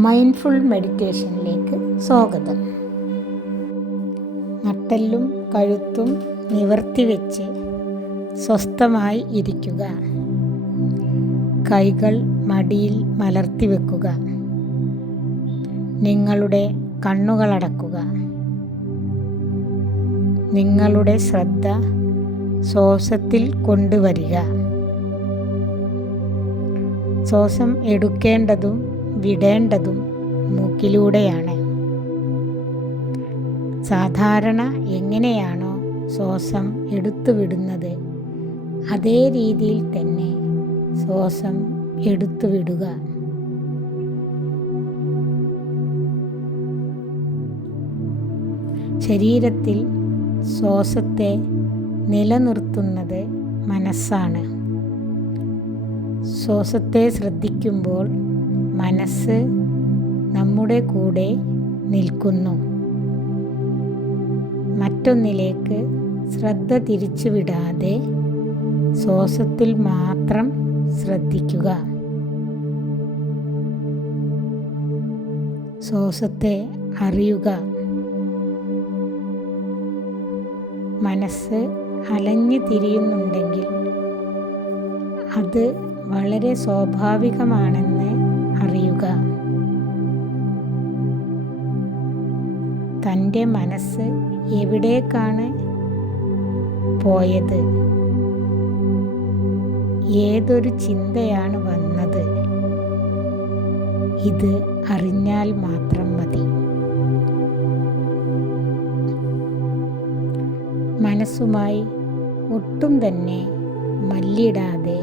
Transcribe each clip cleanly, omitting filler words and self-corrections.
Mindful മെഡിറ്റേഷനിലേക്ക് സ്വാഗതം. നട്ടെല്ലും കഴുത്തും നിവർത്തി വെച്ച് സ്വസ്ഥമായി ഇരിക്കുക. കൈകൾ മടിയിൽ മലർത്തി വെക്കുക. നിങ്ങളുടെ കണ്ണുകളടക്കുക. നിങ്ങളുടെ ശ്രദ്ധ ശ്വാസത്തിൽ കൊണ്ടുവരിക. ശ്വാസം എടുക്കേണ്ടതും വിടേണ്ടതും മൂക്കിലൂടെയാണ്. സാധാരണ എങ്ങനെയാണോ ശ്വാസം എടുത്തുവിടുന്നത് അതേ രീതിയിൽ തന്നെ ശ്വാസം എടുത്തുവിടുക. ശരീരത്തിൽ ശ്വാസത്തെ നിലനിർത്തുന്നത് മനസ്സാണ്. ശ്വാസത്തെ ശ്രദ്ധിക്കുമ്പോൾ മനസ്സ് നമ്മുടെ കൂടെ നിൽക്കുന്നു. മറ്റൊന്നിലേക്ക് ശ്രദ്ധ തിരിച്ചുവിടാതെ ശ്വാസത്തിൽ മാത്രം ശ്രദ്ധിക്കുക. ശ്വാസത്തെ അറിയുക. മനസ്സ് അലഞ്ഞു തിരിയുന്നുണ്ടെങ്കിൽ അത് വളരെ സ്വാഭാവികമാണെന്ന് അറിയുക. തൻ്റെ മനസ്സ് എവിടേക്കാണ് പോയത്, ഏതൊരു ചിന്തയാണ് വന്നത്, ഇത് അറിഞ്ഞാൽ മാത്രം മതി. മനസ്സുമായി ഒട്ടും തന്നെ മല്ലിടാതെ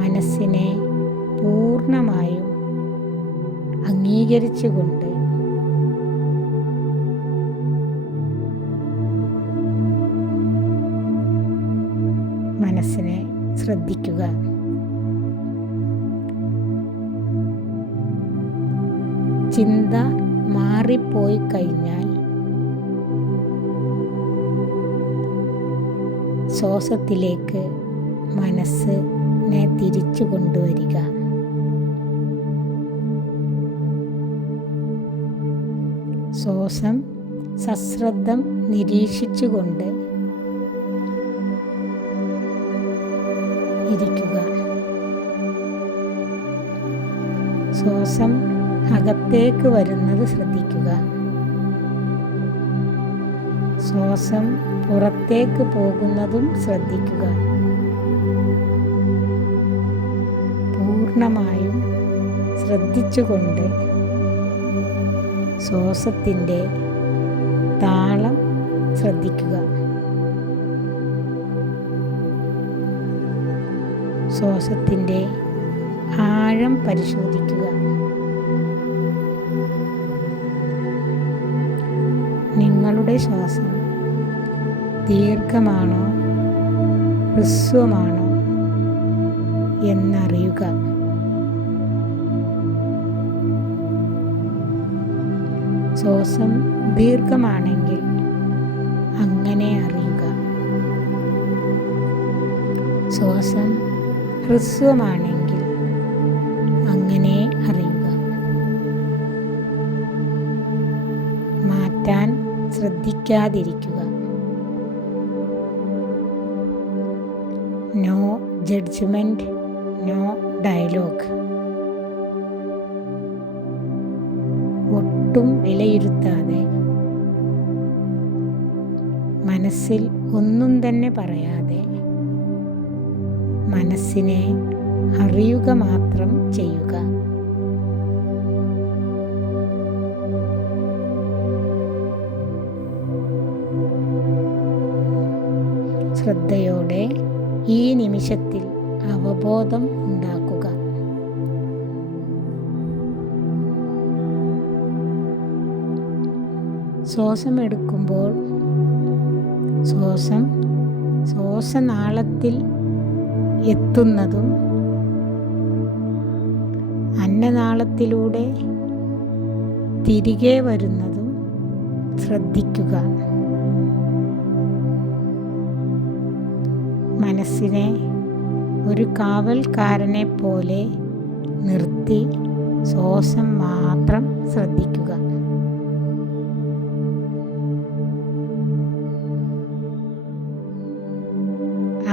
മനസ്സിനെ പൂർണ്ണമായും അംഗീകരിച്ചുകൊണ്ട് മനസ്സിനെ ശ്രദ്ധിക്കുക. ചിന്ത മാറിപ്പോയി കഴിഞ്ഞാൽ ശ്വാസത്തിലേക്ക് മനസ്സിനെ തിരിച്ചു കൊണ്ടുവരിക. ശ്വാസം സശ്രദ്ധം നിരീക്ഷിച്ചുകൊണ്ട് ഇരിക്കുക. ശ്വാസം അകത്തേക്ക് വരുന്നത് ശ്രദ്ധിക്കുക. ശ്വാസം പുറത്തേക്ക് പോകുന്നതും ശ്രദ്ധിക്കുക. പൂർണ്ണമായും ശ്രദ്ധിച്ചുകൊണ്ട് ശ്വാസത്തിൻ്റെ താളം ശ്രദ്ധിക്കുക. ശ്വാസത്തിൻ്റെ ആഴം പരിശോധിക്കുക. നിങ്ങളുടെ ശ്വാസം ദീർഘമാണോ ഹ്രസ്വമാണോ എന്നറിയുക. ശ്വാസം ദീർഘമാണെങ്കിൽ അങ്ങനെ അറിയുക. ശ്വാസം ഹ്രസ്വമാണെങ്കിൽ അങ്ങനെ അറിയുക. മാറ്റാൻ ശ്രദ്ധിക്കാതിരിക്കുക. No judgement, no dialogue. ഒട്ടും വിലയിരുത്താതെ മനസ്സിൽ ഒന്നും തന്നെ പറയാതെ മനസ്സിനെ അറിയുക മാത്രം ചെയ്യുക. ശ്രദ്ധയോടെ ഈ നിമിഷത്തിൽ അവബോധം ഉണ്ടാക്കുക. ശ്വാസം എടുക്കുമ്പോൾ ശ്വാസനാളത്തിൽ എത്തുന്നതും അന്നനാളത്തിലൂടെ തിരികെ വരുന്നതും ശ്രദ്ധിക്കുക. മനസ്സിനെ ഒരു കാവൽക്കാരനെ പോലെ നിർത്തി ശ്വാസം മാത്രം ശ്രദ്ധിക്കുക.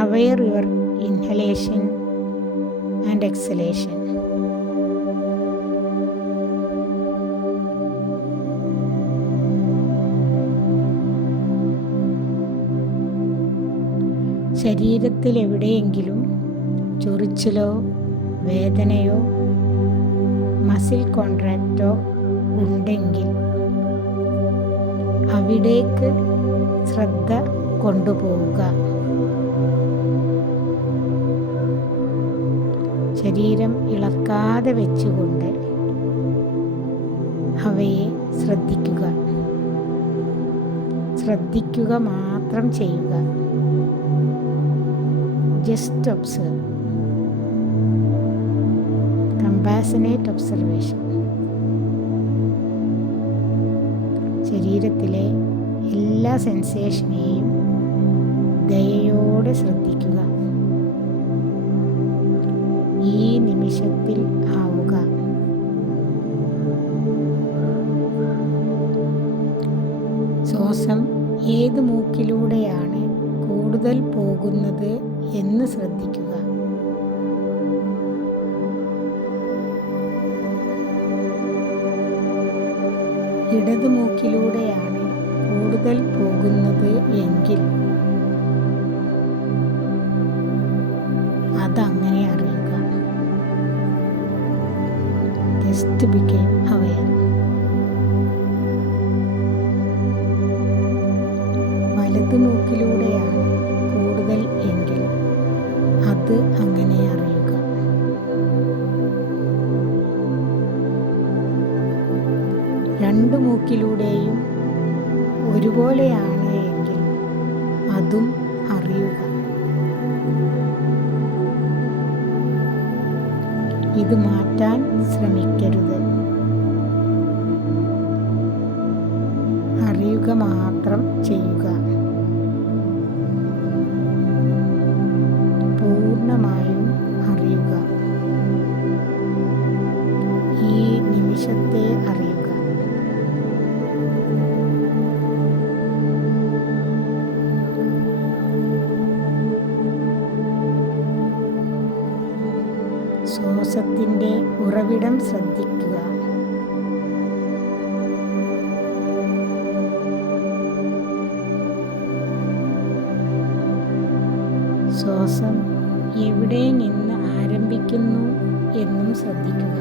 Aware your inhalation and exhalation. ശരീരത്തിൽ എവിടെയെങ്കിലും ചൊറിച്ചിലോ വേദനയോ മസിൽ കോൺട്രാക്റ്റോ ഉണ്ടെങ്കിൽ അവിടേക്ക് ശ്രദ്ധ കൊണ്ടുപോവുക. ശരീരം ഇളക്കാതെ വെച്ചുകൊണ്ട് അവയെ ശ്രദ്ധിക്കുക. ശ്രദ്ധിക്കുക മാത്രം ചെയ്യുക. Just observe. Compassionate observation. ശരീരത്തിലെ എല്ലാ സെൻസേഷനെയും ദയയോടെ ശ്രദ്ധിക്കുക. ഈ നിമിഷത്തിൽ ആവുക. ശ്വാസം ഏത് മൂക്കിലൂടെയാണ് കൂടുതൽ പോകുന്നത് എന്ന് ശ്രദ്ധിക്കുക. ഇടത് മൂക്കിലൂടെയാണ് കൂടുതൽ പോകുന്നത് എങ്കിൽ അതങ്ങനെ അറിയുക. Just became aware. വലത് മൂക്കിലൂടെയാണ് കൂടുതൽ എങ്കിൽ അത് അങ്ങനെ അറിയുക. രണ്ട് മൂക്കിലൂടെയും ഒരുപോലെയാണ് എങ്കിൽ അതും അറിയുക. ഇത് മാറ്റാൻ ശ്രമിക്കരുത്. അറിയുക മാത്രം ചെയ്യുക. പൂർണ്ണമായും അറിയുക. ഈ നിമിഷത്തെ അറിയുക. ശ്വാസത്തിൻ്റെ ഉറവിടം ശ്രദ്ധിക്കുക. ശ്വാസം എവിടെ നിന്ന് ആരംഭിക്കുന്നു എന്നും ശ്രദ്ധിക്കുക.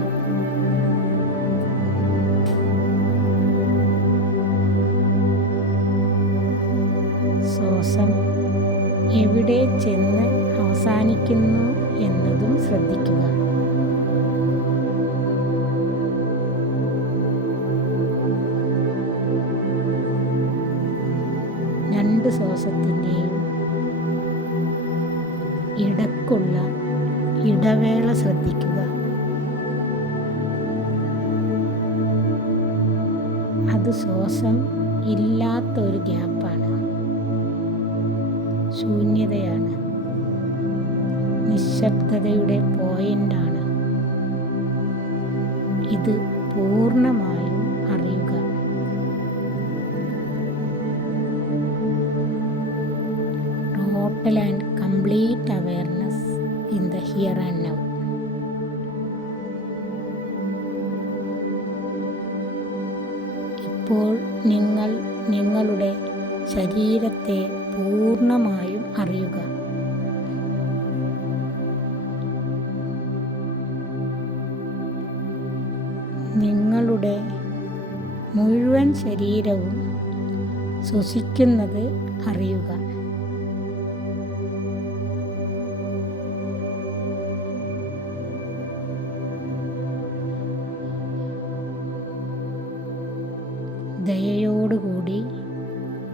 ശ്വാസം എവിടെ ചെന്ന് അവസാനിക്കുന്നു എന്നതും ശ്രദ്ധിക്കുക. രണ്ട് ശ്വാസത്തിൻ്റെയും ഇടയ്ക്കുള്ള ഇടവേള ശ്രദ്ധിക്കുക. അത് ശ്വാസം ഇല്ലാത്ത ഒരു ഗ്യാപ്പാണ്. ശൂന്യതയാണ്. നിശബ്ദതയുടെ പോയിന്റാണ്. ഇത് പൂർണ്ണമായും അറിയുക. Total and complete awareness in the here and now. ഇപ്പോൾ നിങ്ങൾ നിങ്ങളുടെ ശരീരത്തെ പൂർണ്ണമായും അറിയുക. നിങ്ങളുടെ മുഴുവൻ ശരീരവും ശ്വസിക്കുന്നത് അറിയുക. ദയയോടുകൂടി,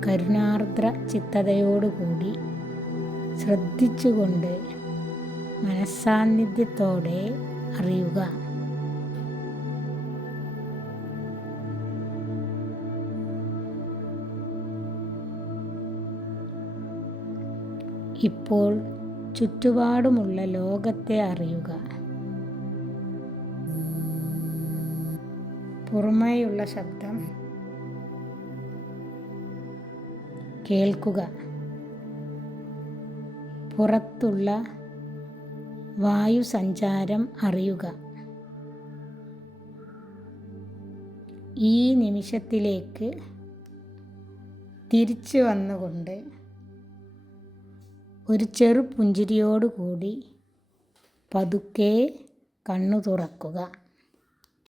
കരുണാർദ്ര ചിത്തതയോടുകൂടി, ശ്രദ്ധിച്ചുകൊണ്ട്, മനസ്സാന്നിധ്യത്തോടെ അറിയുക. ഇപ്പോൾ ചുറ്റുപാടുമുള്ള ലോകത്തെ അറിയുക. പുറമേയുള്ള ശബ്ദം കേൾക്കുക. പുറത്തുള്ള വായുസഞ്ചാരം അറിയുക. ഈ നിമിഷത്തിലേക്ക് തിരിച്ചു വന്നുകൊണ്ട് ഒരു ചെറു പുഞ്ചിരിയോടുകൂടി പതുക്കെ കണ്ണു തുറക്കുക.